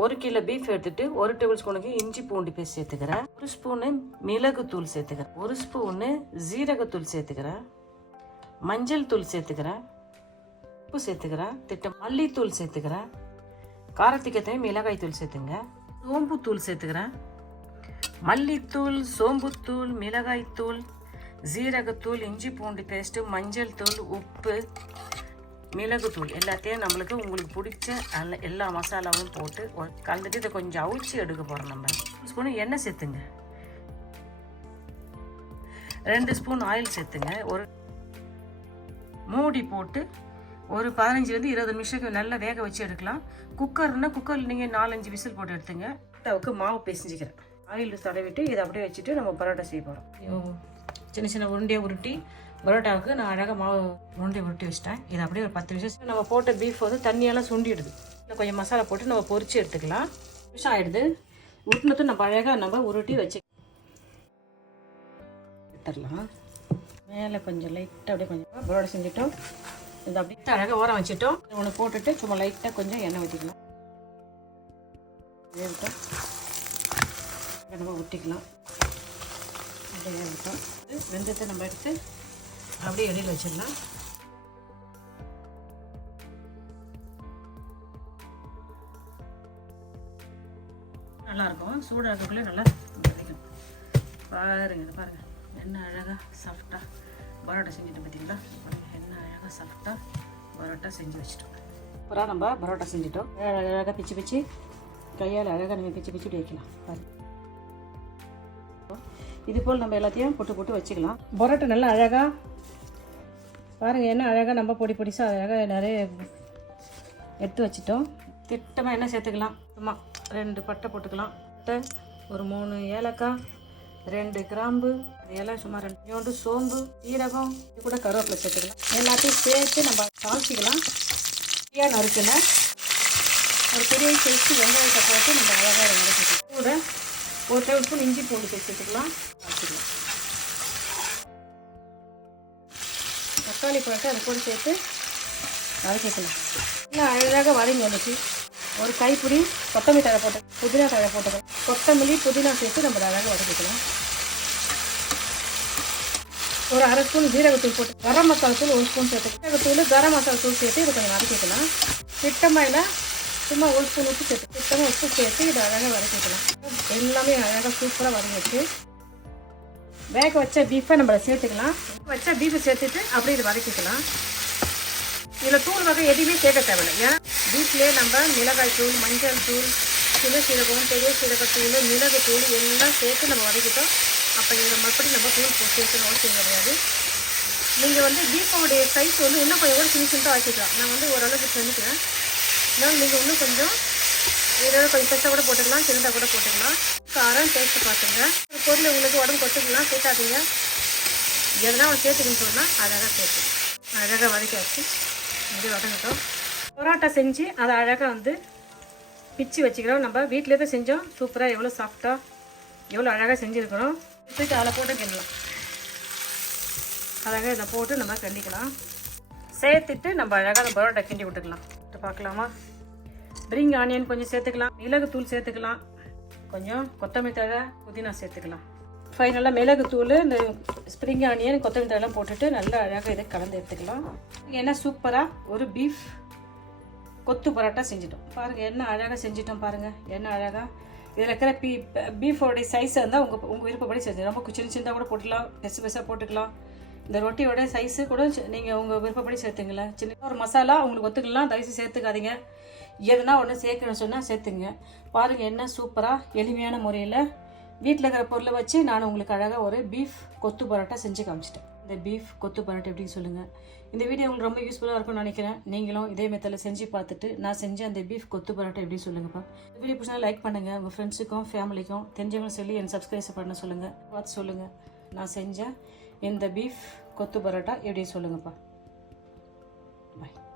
1 kilo beef எடுத்துட்டு 1 table ஸ்பூனுக்கு இஞ்சி பூண்டு பேஸ்ட் சேர்த்துக்கிறேன். 1 ஸ்பூனு மிளகுத்தூள் சேர்த்துக்கிறேன். 1 ஸ்பூனு ஜீரகத்தூள் சேர்த்துக்கிறேன். மஞ்சள் தூள் சேர்த்துக்கிறேன். உப்பு சேர்த்துக்கிறேன். மல்லித்தூள் சேர்த்துக்கிறேன். காரத்துக்கு ஏற்ற மிளகாய் தூள் சேர்த்துங்க. சோம்புத்தூள் சேர்த்துக்கிறேன். மல்லித்தூள், சோம்புத்தூள், மிளகாய்த்தூள், ஜீரகத்தூள், இஞ்சி பூண்டு பேஸ்ட்டு, மஞ்சள் தூள், உப்பு, மிளகுத்தூள் எல்லாத்தையும் நம்மளுக்கு உங்களுக்கு பிடிச்ச எல்லா மசாலாவும் போட்டு கலந்துட்டு இதை கொஞ்சம் அவிச்சு எடுக்க போகிறோம். நம்ம 1 ஸ்பூன் எண்ணெய் சேர்த்துங்க. 2 ஸ்பூன் ஆயில் சேர்த்துங்க. ஒரு மூடி போட்டு ஒரு 15-20 நிமிஷத்துக்கு நல்லா வேக வச்சு எடுக்கலாம். குக்கர்னா குக்கரில் நீங்கள் 4-5 விசில் போட்டு எடுத்துங்க. அதுக்கு மாவு பிசைஞ்சிக்கிறேன். ஆயில் தடவிட்டு இதை அப்படியே வச்சுட்டு நம்ம பரோட்டா செய்ய போகிறோம். சின்ன சின்ன உருண்டையாக உருட்டி பரோட்டாவுக்கு நான் அழகாக மாவு உருண்டையை உருட்டி வச்சிட்டேன். இதை அப்படியே ஒரு 10 நிமிஷம் நம்ம போட்ட பீஃப் வந்து தண்ணியெல்லாம் சுண்டிடுது. இல்லை கொஞ்சம் மசாலா போட்டு நம்ம பொரிச்சு எடுத்துக்கலாம். நிமிஷம் ஆகிடுது. உருட்டினதும் நம்ம அழகாக நம்ம உருட்டி வச்சு எடுத்துடலாம். மேலே கொஞ்சம் லைட்டாக அப்படியே கொஞ்சம் பரோட்டா செஞ்சுட்டோம். இதை அப்படியே அழகாக ஓரம் வச்சுட்டோம். ஒன்று போட்டுட்டு சும்மா லைட்டாக கொஞ்சம் எண்ணெய் ஊற்றிக்கலாம். வேகட்டும். நம்ம ஊற்றிக்கலாம். அப்படியே வேகட்டும். வெந்தயத்தை நம்ம எடுத்து அப்படியே எண்ணெயில் வச்சிடலாம். நல்லாயிருக்கும். சூடாக இருக்கக்குள்ளே நல்லா வதக்கணும். பாருங்கள் என்ன அழகாக சாஃப்டாக பரோட்டா செஞ்சுட்டு பார்த்தீங்களா? என்ன அழகாக சாஃப்டாக பரோட்டா செஞ்சு வச்சிட்டோம். அப்புறம் நம்ம பரோட்டா செஞ்சுட்டோம். அழகாக பிச்சு கையால் அழகாக நம்ம பிச்சு இப்படி வைக்கலாம். பாருங்கள், இது போல் நம்ம எல்லாத்தையும் போட்டு வச்சுக்கலாம். பரோட்டா நல்லா அழகாக பாருங்கள், என்ன அழகாக நம்ம பொடிசாக அழகாக நிறைய எடுத்து வச்சுட்டோம். திட்டமாக என்ன சேர்த்துக்கலாம். சும்மா 2 பட்டை போட்டுக்கலாம். பட்டை, ஒரு 3 ஏலக்காய், 2 கிராம்பு, இலை சும்மா 2 சோம்பு, சீரகம், இது கூட கருவேப்பிலை சேர்த்துக்கலாம். எல்லாத்தையும் சேர்த்து நம்ம தாளிச்சிக்கலாம். ஃப்ரீயாக நறுக்குன ஒரு பெரிய சேர்த்து வெங்காயத்தை போட்டு நம்ம அழகாக வதக்கிக்கலாம். கூட 1 டேபிள் ஸ்பூன் இஞ்சி பூண்டு சேர்த்துக்கலாம். வச்சுக்கலாம். தக்காளி பழத்தை அதை கூட சேர்த்து வதக்கிக்கலாம். இல்லை அழகாக வதங்கி வந்துச்சு. ஒரு கைப்பிடி கொத்தமல்லி தழை போட்டு புதினா தழை போட்டுக்கலாம். கொத்தமல்லி புதினா சேர்த்து நம்ம அழகாக வதக்கிக்கலாம். ஒரு 1/2 ஸ்பூன் ஜீரகத்தூள் போட்டு கரம் மசாலா தூள் 1 ஸ்பூன் சேர்த்து ஜீரகத்தூள் கரம் மசாலா தூள் சேர்த்து இதை கொஞ்சம் வதக்கிக்கலாம். திட்டமாக சும்மா 1 ஸ்பூன் உப்பு சேர்த்து திட்டமாக உப்பு சேர்த்து இதை அழகாக வதக்கிக்கலாம். எல்லாமே அழகாக சூப்பராக வதங்கிச்சு. வேக வச்ச பீஃபை நம்ம சேர்த்துக்கலாம். வச்ச பீஃபை சேர்த்துட்டு அப்படியே இதை வதக்கிக்கலாம். இதில் தூள் வகை எதுவுமே சேர்க்க தேவையில்லை. ஏன்னா பீஃப்லேயே நம்ம மிளகாய் தூள், மஞ்சள் தூள், சின்ன சீரகம், பெரிய சீரகத்தூள், மிளகு தூள் எல்லாம் சேர்த்து நம்ம வதக்கிட்டோம். அப்போ இதில் மறுபடியும் நம்ம தூள் சேர்க்கணும் அவசியம் கிடையாது. நீங்கள் வந்து பீஃபோடைய சைஸ் வந்து இன்னும் கொஞ்சம் கூட சின்னதாக வச்சுக்கலாம். நான் வந்து ஓரளவுக்கு செஞ்சுக்கிறேன். அதனால் நீங்கள் இன்னும் கொஞ்சம் ஏதாவது கொஞ்சம் பெருசாக கூட போட்டுக்கலாம், சின்னதாக கூட போட்டுக்கலாம். காரம் டேஸ்ட்டு பார்த்துங்க. ஒரு பொருள் உங்களுக்கு உடம்பு கொட்டுக்கலாம், சேர்த்தாதீங்க. எதனா ஒன்று சேர்த்துக்கணும்னு சொன்னால் அழகாக சேர்த்து அழகாக வதக்காச்சு. அப்படியே வதங்கட்டும். பரோட்டா செஞ்சு அதை அழகாக வந்து பிச்சு வச்சுக்கிறோம். நம்ம வீட்டிலே தான் செஞ்சோம். சூப்பராக எவ்வளோ சாஃப்டாக எவ்வளோ அழகாக செஞ்சுருக்கிறோம். தூக்கி அதில் போட்டு கிண்டலாம். அழகாக இதை போட்டு நம்ம கிண்டிக்கலாம். சேர்த்துட்டு நம்ம அழகாக அந்த பரோட்டா கிண்டி விட்டுக்கலாம். பார்க்கலாமா? ஸ்ப்ரிங் ஆனியன் கொஞ்சம் சேர்த்துக்கலாம். மிளகுத்தூள் சேர்த்துக்கலாம். கொஞ்சம் கொத்தமல்லி தழை, புதினா சேர்த்துக்கலாம். ஃபைனலாக மிளகுத்தூள், இந்த ஸ்ப்ரிங் ஆனியன், கொத்தமல்லி தழைலாம் போட்டுட்டு நல்லா அழகாக இதை கலந்து எடுத்துக்கலாம். என்ன சூப்பராக ஒரு பீஃப் கொத்து பரோட்டா செஞ்சிட்டோம். பாருங்கள் என்ன அழகாக செஞ்சிட்டோம். பாருங்கள் என்ன அழகாக. இதில் இருக்கிற பீஃபோடைய சைஸை இருந்தால் உங்கள் விருப்பப்படி செஞ்சு ரொம்ப சின்னதாக கூட போட்டுக்கலாம், பெருசாக போட்டுக்கலாம். இந்த ரொட்டியோட சைஸு கூட நீங்கள் உங்கள் விருப்பப்படி சேர்த்துங்களேன். சின்ன ஒரு மசாலா உங்களுக்கு ஒத்துக்கலாம், தயவுசு சேர்த்துக்காதீங்க. எதுனா ஒன்று சேர்க்கணும்னு சொன்னால் சேர்த்துங்க. பாருங்கள் என்ன சூப்பராக எளிமையான முறையில் வீட்டில் இருக்கிற பொருளை வச்சு நான் உங்களுக்கு அழகாக ஒரு பீஃப் கொத்து பரோட்டா செஞ்சு காமிச்சிட்டேன். இந்த பீஃப் கொத்து பரோட்டா எப்படின்னு சொல்லுங்கள். இந்த வீடியோ உங்களுக்கு ரொம்ப யூஸ்ஃபுல்லாக இருக்கும்னு நினைக்கிறேன். நீங்களும் இதே மெத்தடில் செஞ்சு பார்த்துட்டு நான் செஞ்ச அந்த பீஃப் கொத்து பரோட்டா எப்படி சொல்லுங்கப்பா. இந்த வீடியோ பிடிச்சா லைக் பண்ணுங்கள். உங்கள் ஃப்ரெண்ட்ஸுக்கும் ஃபேமிலிக்கும் தெரிஞ்சவங்களும் சொல்லி என் சப்ஸ்கிரைப் பண்ண சொல்லுங்கள். பார்த்து சொல்லுங்கள் நான் செஞ்ச இந்த பீஃப் கொத்து பரோட்டா எப்படி சொல்லுங்கப்பா.